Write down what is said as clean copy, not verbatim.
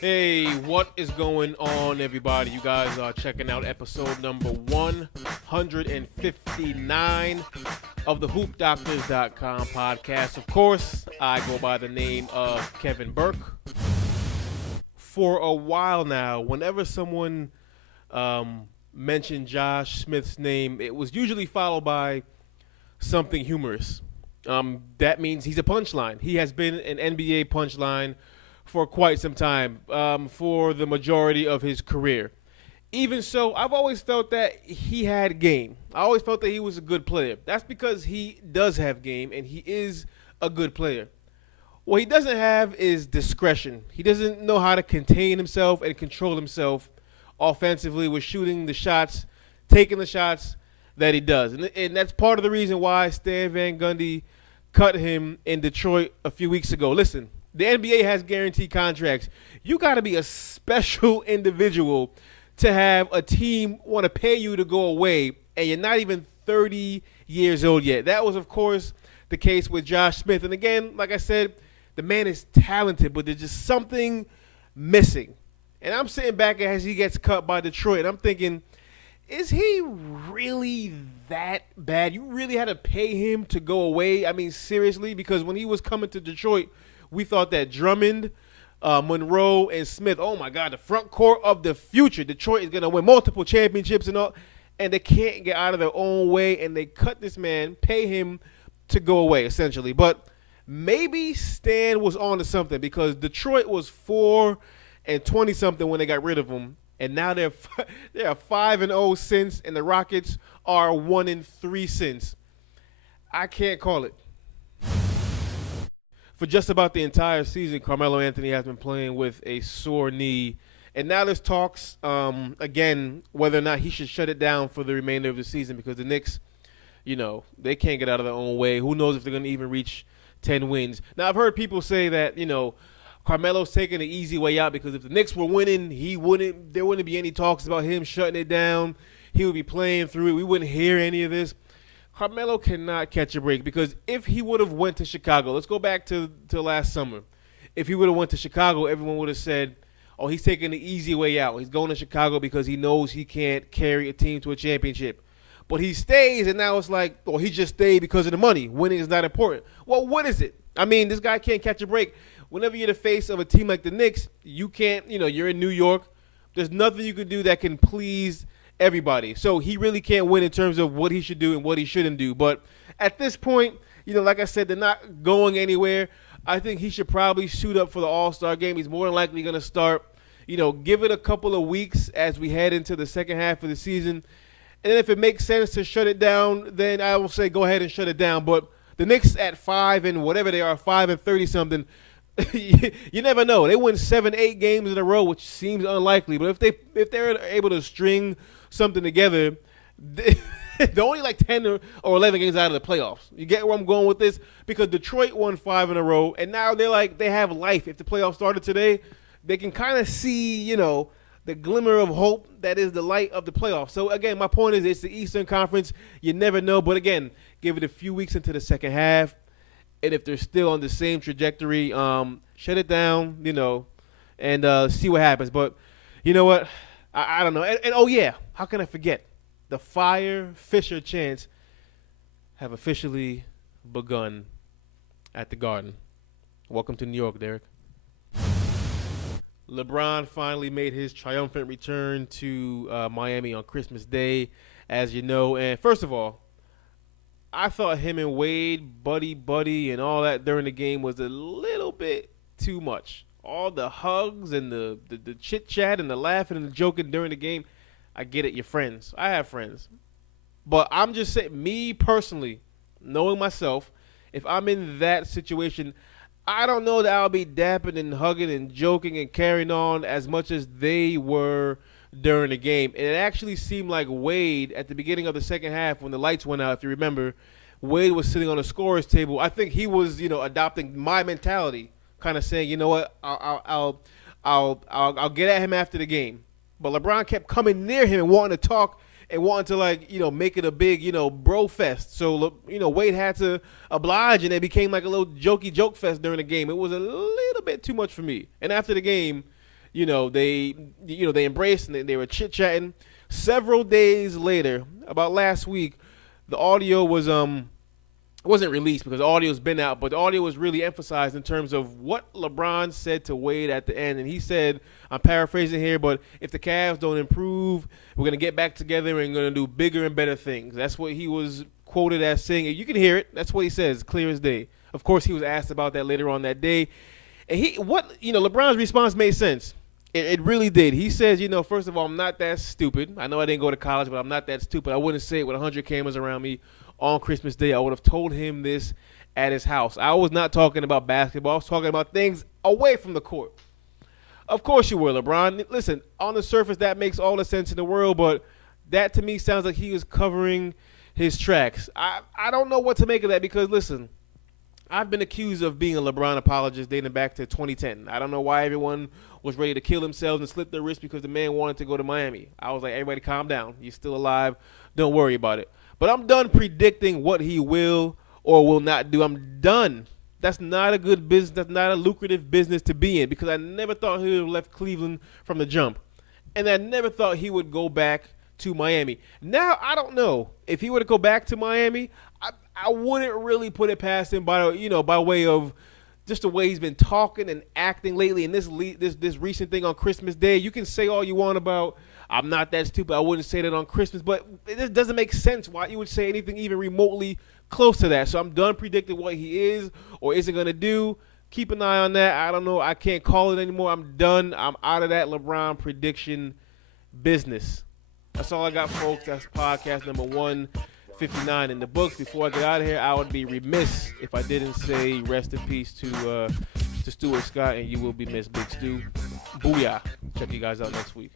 Hey, what is going on, everybody? You guys are checking out episode number 159 of the HoopDoctors.com podcast. Of course, I go by the name of Kevin Burke. For a while now, whenever someone mentioned Josh Smith's name, it was usually followed by something humorous. That means he's a punchline. He has been an NBA punchline for quite some time, for the majority of his career. Even so, I've always felt that he had game. I always felt that he was a good player. That's because he does have game, and he is a good player. What he doesn't have is discretion. He doesn't know how to contain himself and control himself offensively with shooting the shots, taking the shots that he does. And that's part of the reason why Stan Van Gundy cut him in Detroit a few weeks ago. Listen, the NBA has guaranteed contracts. You got to be a special individual to have a team want to pay you to go away, and you're not even 30 years old yet. That was, of course, the case with Josh Smith. And again, like I said, the man is talented, but there's just something missing. And I'm sitting back as he gets cut by Detroit, and I'm thinking, is he really that bad? You really had to pay him to go away? I mean, seriously? Because when he was coming to Detroit, we thought that Drummond, Monroe, and Smith, oh, my God, the front court of the future. Detroit is going to win multiple championships and all, and they can't get out of their own way, and they cut this man, pay him to go away, essentially. But maybe Stan was on to something, because Detroit was 4-20-something when they got rid of him, and now they're 5-0 since, and the Rockets are 1-3 since. I can't call it. For just about the entire season, Carmelo Anthony has been playing with a sore knee. And now there's talks, again, whether or not he should shut it down for the remainder of the season, because the Knicks, they can't get out of their own way. Who knows if they're going to even reach 10 wins. Now, I've heard people say that, Carmelo's taking the easy way out, because if the Knicks were winning, there wouldn't be any talks about him shutting it down. He would be playing through it. We wouldn't hear any of this. Carmelo cannot catch a break, because if he would have went to Chicago, let's go back to last summer. If he would have went to Chicago, everyone would have said, oh, he's taking the easy way out. He's going to Chicago because he knows he can't carry a team to a championship. But he stays, and now it's like, oh, he just stayed because of the money. Winning is not important. Well, what is it? I mean, this guy can't catch a break. Whenever you're the face of a team like the Knicks, you can't, you're in New York. There's nothing you can do that can please everybody. So he really can't win in terms of what he should do and what he shouldn't do. But at this point, like I said, they're not going anywhere. I think he should probably suit up for the All-Star game. He's more than likely going to start. Give it a couple of weeks as we head into the second half of the season. And then if it makes sense to shut it down, then I will say go ahead and shut it down. But the Knicks at 5 and whatever they are, 5-30-something, you never know. They win 7-8 games in a row, which seems unlikely. But if they're able to string something together, they're only like 10 or 11 games out of the playoffs. You get where I'm going with this? Because Detroit won 5 in a row, and now they have life. If the playoffs started today, they can kind of see, the glimmer of hope that is the light of the playoffs. So, again, my point is it's the Eastern Conference. You never know. But, again, give it a few weeks into the second half. And if they're still on the same trajectory, shut it down, and see what happens. But you know what? I don't know. And oh, yeah, how can I forget? The Fire Fisher chants have officially begun at the Garden. Welcome to New York, Derek. LeBron finally made his triumphant return to Miami on Christmas Day, as you know. And first of all, I thought him and Wade, buddy, and all that during the game was a little bit too much. All the hugs and the chit-chat and the laughing and the joking during the game. I get it, you're friends. I have friends. But I'm just saying, me personally, knowing myself, if I'm in that situation, I don't know that I'll be dapping and hugging and joking and carrying on as much as they were during the game. And it actually seemed like Wade, at the beginning of the second half, when the lights went out, if you remember, Wade was sitting on the scorer's table. I think he was, adopting my mentality, kind of saying, you know what, I'll get at him after the game. But LeBron kept coming near him and wanting to talk and wanting to, like, make it a big, bro fest. So, Wade had to oblige, and it became like a little jokey joke fest during the game. It was a little bit too much for me. And after the game, they embraced and they were chit-chatting. Several days later, about last week, the audio was it wasn't released because the audio's been out, but the audio was really emphasized in terms of what LeBron said to Wade at the end. And he said, I'm paraphrasing here, but if the Cavs don't improve, we're going to get back together and going to do bigger and better things. That's what he was quoted as saying. You can hear it. That's what he says, clear as day. Of course, he was asked about that later on that day. And LeBron's response made sense. It really did. He says, first of all, I'm not that stupid. I know I didn't go to college, but I'm not that stupid. I wouldn't say it with 100 cameras around me on Christmas Day. I would have told him this at his house. I was not talking about basketball. I was talking about things away from the court. Of course you were, LeBron. Listen, on the surface, that makes all the sense in the world, but that to me sounds like he was covering his tracks. I don't know what to make of that because, listen, I've been accused of being a LeBron apologist dating back to 2010. I don't know why everyone was ready to kill themselves and slit their wrists because the man wanted to go to Miami. I was like, everybody calm down. You're still alive. Don't worry about it. But I'm done predicting what he will or will not do. I'm done. That's not a good business. That's not a lucrative business to be in because I never thought he would have left Cleveland from the jump. And I never thought he would go back to Miami. Now, I don't know. If he were to go back to Miami, I wouldn't really put it past him by way of just the way he's been talking and acting lately. And this recent thing on Christmas Day, you can say all you want about I'm not that stupid. I wouldn't say that on Christmas, but it just doesn't make sense why you would say anything even remotely close to that. So I'm done predicting what he is or isn't going to do. Keep an eye on that. I don't know. I can't call it anymore. I'm done. I'm out of that LeBron prediction business. That's all I got, folks. That's podcast number 159 in the books. Before I get out of here, I would be remiss if I didn't say rest in peace to Stuart Scott, and you will be missed, Big Stu. Booyah. Check you guys out next week.